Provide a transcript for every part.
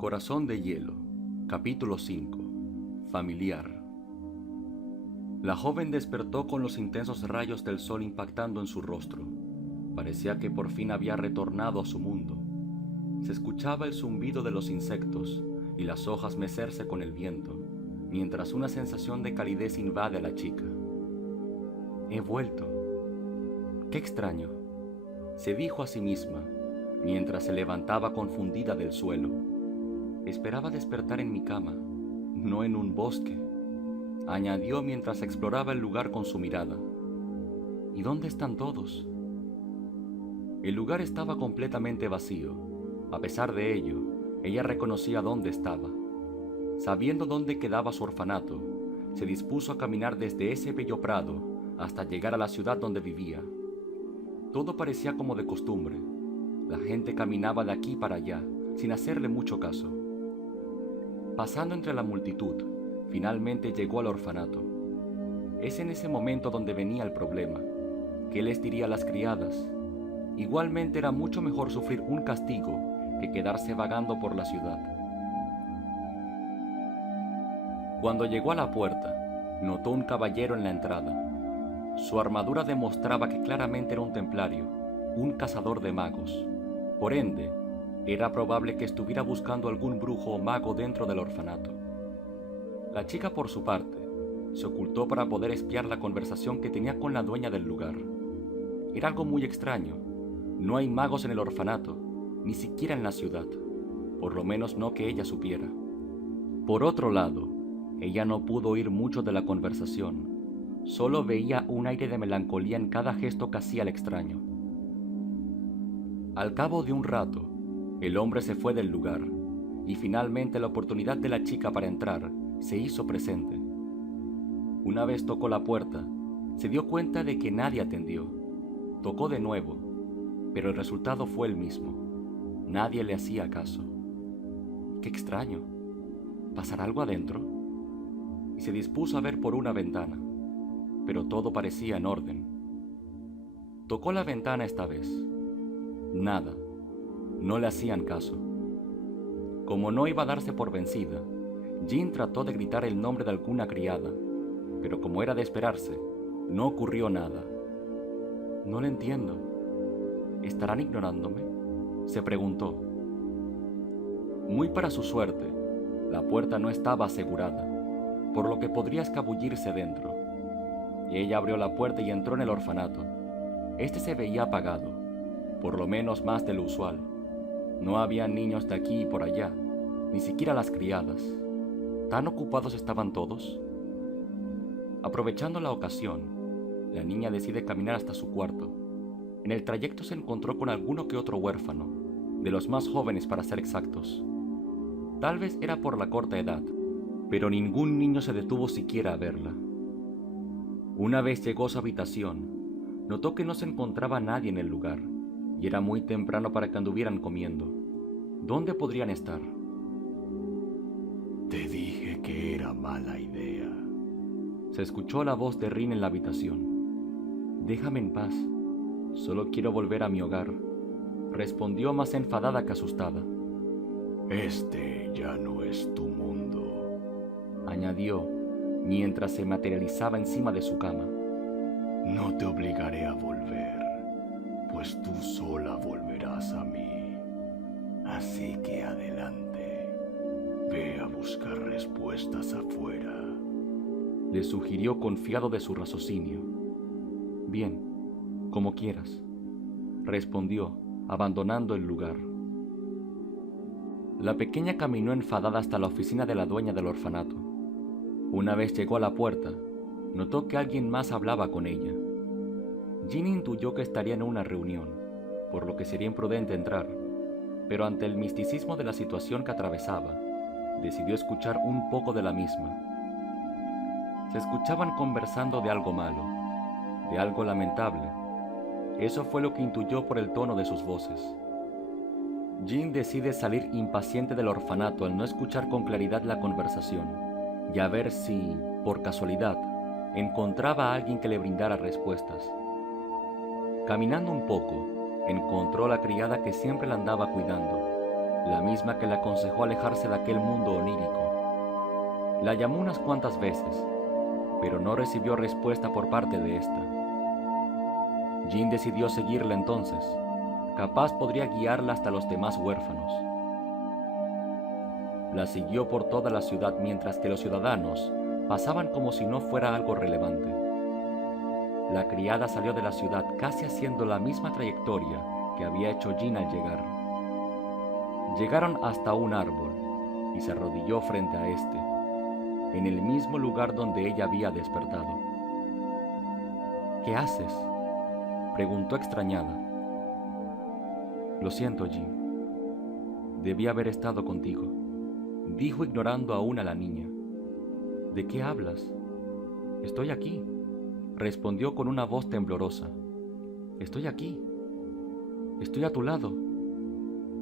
Corazón de hielo, capítulo 5. Familiar. La joven despertó con los intensos rayos del sol impactando en su rostro. Parecía que por fin había retornado a su mundo. Se escuchaba el zumbido de los insectos y las hojas mecerse con el viento, mientras una sensación de calidez invade a la chica. He vuelto. Qué extraño, se dijo a sí misma, mientras se levantaba confundida del suelo. Esperaba despertar en mi cama, no en un bosque, añadió mientras exploraba el lugar con su mirada. ¿Y dónde están todos? El lugar estaba completamente vacío. A pesar de ello, ella reconocía dónde estaba. Sabiendo dónde quedaba su orfanato, se dispuso a caminar desde ese bello prado hasta llegar a la ciudad donde vivía. Todo parecía como de costumbre. La gente caminaba de aquí para allá, sin hacerle mucho caso. Pasando entre la multitud, finalmente llegó al orfanato. Es en ese momento donde venía el problema. ¿Qué les diría a las criadas? Igualmente era mucho mejor sufrir un castigo que quedarse vagando por la ciudad. Cuando llegó a la puerta, notó un caballero en la entrada. Su armadura demostraba que claramente era un templario, un cazador de magos. Por ende, era probable que estuviera buscando algún brujo o mago dentro del orfanato. La chica, por su parte, se ocultó para poder espiar la conversación que tenía con la dueña del lugar. Era algo muy extraño. No hay magos en el orfanato, ni siquiera en la ciudad, por lo menos no que ella supiera. Por otro lado, ella no pudo oír mucho de la conversación, solo veía un aire de melancolía en cada gesto que hacía el extraño. Al cabo de un rato, el hombre se fue del lugar, y finalmente la oportunidad de la chica para entrar se hizo presente. Una vez tocó la puerta, se dio cuenta de que nadie atendió. Tocó de nuevo, pero el resultado fue el mismo. Nadie le hacía caso. Qué extraño. ¿Pasará algo adentro? Y se dispuso a ver por una ventana, pero todo parecía en orden. Tocó la ventana esta vez. Nada. No le hacían caso. Como no iba a darse por vencida, Jean trató de gritar el nombre de alguna criada, pero como era de esperarse, no ocurrió nada. No lo entiendo. ¿Estarán ignorándome?, se preguntó. Muy para su suerte, la puerta no estaba asegurada, por lo que podría escabullirse dentro. Ella abrió la puerta y entró en el orfanato. Este se veía apagado, por lo menos más de lo usual. No había niños de aquí y por allá, ni siquiera las criadas. ¿Tan ocupados estaban todos? Aprovechando la ocasión, la niña decide caminar hasta su cuarto. En el trayecto se encontró con alguno que otro huérfano, de los más jóvenes para ser exactos. Tal vez era por la corta edad, pero ningún niño se detuvo siquiera a verla. Una vez llegó a su habitación, notó que no se encontraba nadie en el lugar, y era muy temprano para que anduvieran comiendo. ¿Dónde podrían estar? Te dije que era mala idea. Se escuchó la voz de Rin en la habitación. Déjame en paz. Solo quiero volver a mi hogar, respondió más enfadada que asustada. Este ya no es tu mundo, añadió, mientras se materializaba encima de su cama. No te obligaré a volver, pues tú sola volverás a mí. Así que adelante, ve a buscar respuestas afuera, le sugirió confiado de su raciocinio. Bien, como quieras, respondió, abandonando el lugar. La pequeña caminó enfadada hasta la oficina de la dueña del orfanato. Una vez llegó a la puerta, notó que alguien más hablaba con ella. Jean intuyó que estaría en una reunión, por lo que sería imprudente entrar, pero ante el misticismo de la situación que atravesaba, decidió escuchar un poco de la misma. Se escuchaban conversando de algo malo, de algo lamentable. Eso fue lo que intuyó por el tono de sus voces. Jean decide salir impaciente del orfanato al no escuchar con claridad la conversación y a ver si, por casualidad, encontraba a alguien que le brindara respuestas. Caminando un poco, encontró a la criada que siempre la andaba cuidando. la misma que le aconsejó alejarse de aquel mundo onírico. La llamó unas cuantas veces, pero no recibió respuesta por parte de ésta. Jin decidió seguirla entonces. Capaz podría guiarla hasta los demás huérfanos. La siguió por toda la ciudad mientras que los ciudadanos pasaban como si no fuera algo relevante. La criada salió de la ciudad casi haciendo la misma trayectoria que había hecho Jin al llegar. Llegaron hasta un árbol y se arrodilló frente a este, en el mismo lugar donde ella había despertado. ¿Qué haces?, preguntó extrañada. Lo siento, Jin. Debí haber estado contigo, dijo ignorando aún a la niña. ¿De qué hablas? Estoy aquí, respondió con una voz temblorosa. Estoy aquí. Estoy a tu lado,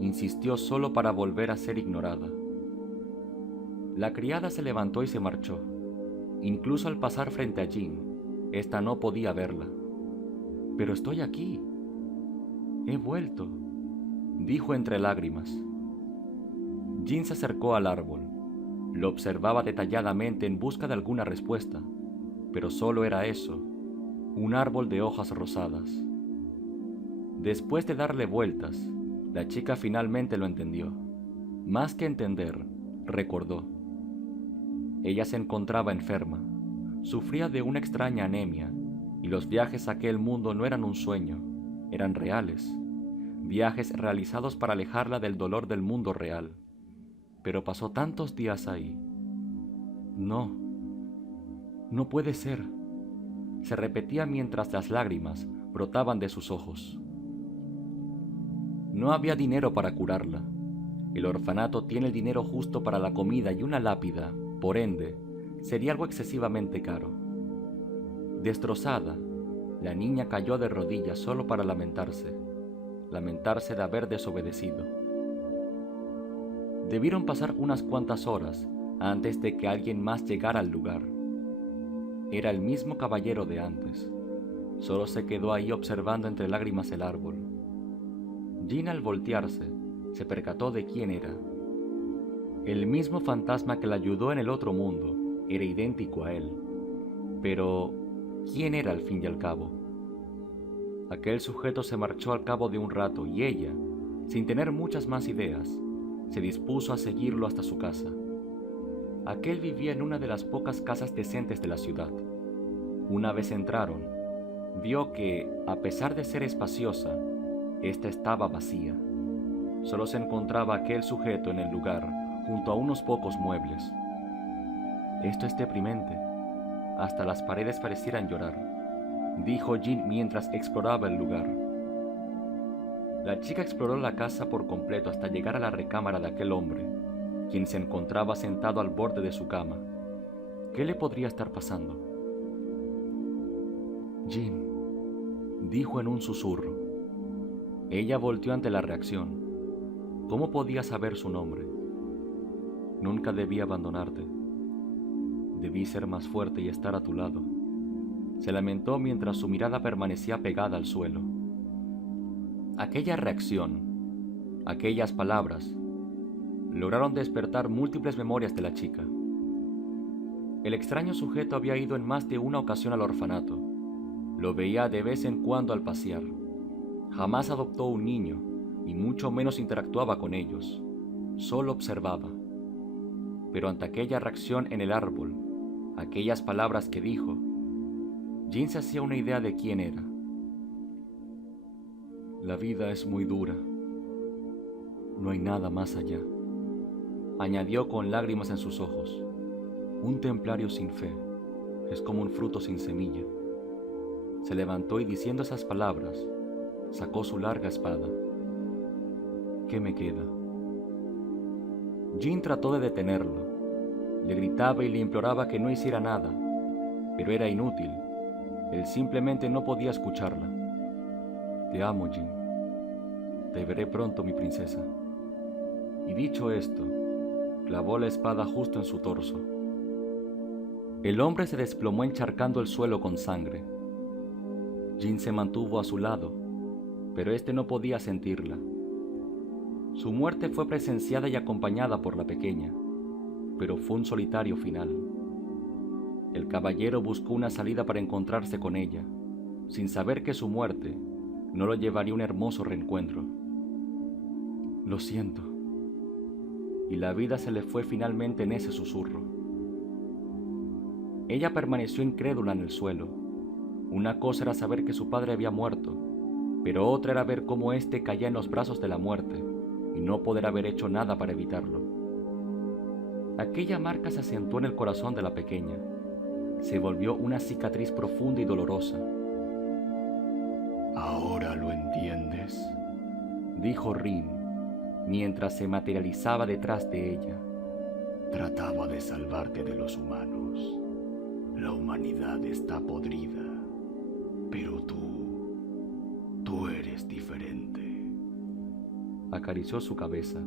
insistió solo para volver a ser ignorada. La criada se levantó y se marchó. Incluso al pasar frente a Jin, ésta no podía verla. Pero estoy aquí. He vuelto, dijo entre lágrimas. Jin se acercó al árbol. Lo observaba detalladamente en busca de alguna respuesta, pero solo era eso, un árbol de hojas rosadas. Después de darle vueltas, la chica finalmente lo entendió. Más que entender, recordó. Ella se encontraba enferma, sufría de una extraña anemia, y los viajes a aquel mundo no eran un sueño, eran reales. Viajes realizados para alejarla del dolor del mundo real. Pero pasó tantos días ahí. No puede ser, se repetía mientras las lágrimas brotaban de sus ojos. No había dinero para curarla. El orfanato tiene el dinero justo para la comida y una lápida, por ende, sería algo excesivamente caro. Destrozada, la niña cayó de rodillas solo para lamentarse de haber desobedecido. Debieron pasar unas cuantas horas antes de que alguien más llegara al lugar. Era el mismo caballero de antes. Solo se quedó ahí observando entre lágrimas el árbol. Jin, al voltearse, se percató de quién era. El mismo fantasma que la ayudó en el otro mundo era idéntico a él. Pero, ¿quién era al fin y al cabo? Aquel sujeto se marchó al cabo de un rato y ella, sin tener muchas más ideas, se dispuso a seguirlo hasta su casa. Aquel vivía en una de las pocas casas decentes de la ciudad. Una vez entraron, vio que, a pesar de ser espaciosa, esta estaba vacía. Solo se encontraba aquel sujeto en el lugar, junto a unos pocos muebles. Esto es deprimente. Hasta las paredes parecieran llorar, dijo Jin mientras exploraba el lugar. La chica exploró la casa por completo hasta llegar a la recámara de aquel hombre, quien se encontraba sentado al borde de su cama. ¿Qué le podría estar pasando? Jin, dijo en un susurro. Ella volteó ante la reacción. ¿Cómo podía saber su nombre? Nunca debí abandonarte. Debí ser más fuerte y estar a tu lado. Se lamentó mientras su mirada permanecía pegada al suelo. Aquella reacción, aquellas palabras, lograron despertar múltiples memorias de la chica. El extraño sujeto había ido en más de una ocasión al orfanato. Lo veía de vez en cuando al pasear. Jamás adoptó un niño, y mucho menos interactuaba con ellos. Solo observaba. Pero ante aquella reacción en el árbol, aquellas palabras que dijo, Jin se hacía una idea de quién era. La vida es muy dura. No hay nada más allá, añadió con lágrimas en sus ojos. Un templario sin fe es como un fruto sin semilla. Se levantó y diciendo esas palabras, sacó su larga espada. ¿Qué me queda? Jin trató de detenerlo. Le gritaba y le imploraba que no hiciera nada, pero era inútil. Él simplemente no podía escucharla. Te amo, Jin. Te veré pronto, mi princesa. Y dicho esto, clavó la espada justo en su torso. El hombre se desplomó encharcando el suelo con sangre. Jin se mantuvo a su lado, pero este no podía sentirla. Su muerte fue presenciada y acompañada por la pequeña, pero fue un solitario final. El caballero buscó una salida para encontrarse con ella, sin saber que su muerte no lo llevaría a un hermoso reencuentro. Lo siento. Y la vida se le fue finalmente en ese susurro. Ella permaneció incrédula en el suelo. Una cosa era saber que su padre había muerto, pero otra era ver cómo éste caía en los brazos de la muerte y no poder haber hecho nada para evitarlo. Aquella marca se acentuó en el corazón de la pequeña. Se volvió una cicatriz profunda y dolorosa. ¿Ahora lo entiendes? Dijo Rin, mientras se materializaba detrás de ella. Trataba de salvarte de los humanos. La humanidad está podrida, pero tú eres diferente. Acarició su cabeza.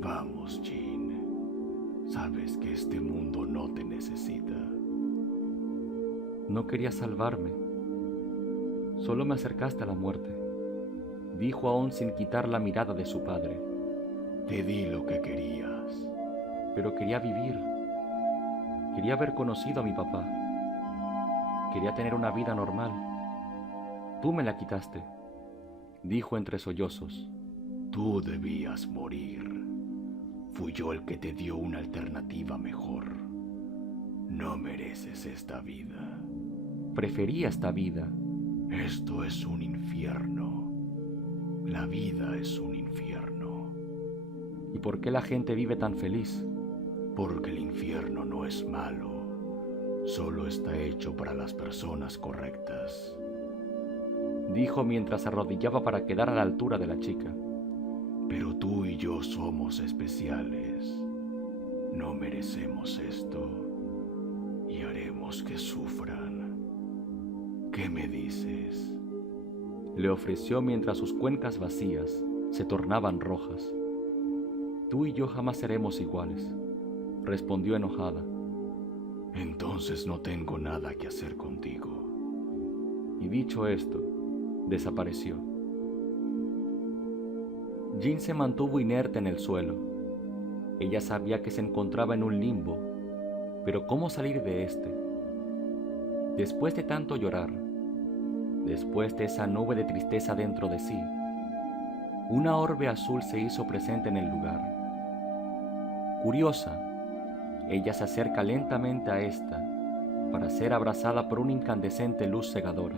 Vamos, Jean. Sabes que este mundo no te necesita. No quería salvarme. Solo me acercaste a la muerte, dijo aún sin quitar la mirada de su padre. Te di lo que querías. Pero quería vivir. Quería haber conocido a mi papá. Quería tener una vida normal. Tú me la quitaste, dijo entre sollozos. Tú debías morir. Fui yo el que te dio una alternativa mejor. No mereces esta vida. Prefería esta vida. Esto es un infierno. La vida es un infierno. ¿Y por qué la gente vive tan feliz? Porque el infierno no es malo. Solo está hecho para las personas correctas, dijo mientras se arrodillaba para quedar a la altura de la chica. Pero tú y yo somos especiales. No merecemos esto y haremos que sufran. ¿Qué me dices? Le ofreció mientras sus cuencas vacías se tornaban rojas. Tú y yo jamás seremos iguales, respondió enojada. Entonces no tengo nada que hacer contigo. Y dicho esto, desapareció. Jean se mantuvo inerte en el suelo. Ella sabía que se encontraba en un limbo, pero ¿cómo salir de este? Después de tanto llorar, después de esa nube de tristeza dentro de sí, una orbe azul se hizo presente en el lugar. Curiosa, ella se acerca lentamente a esta para ser abrazada por una incandescente luz cegadora.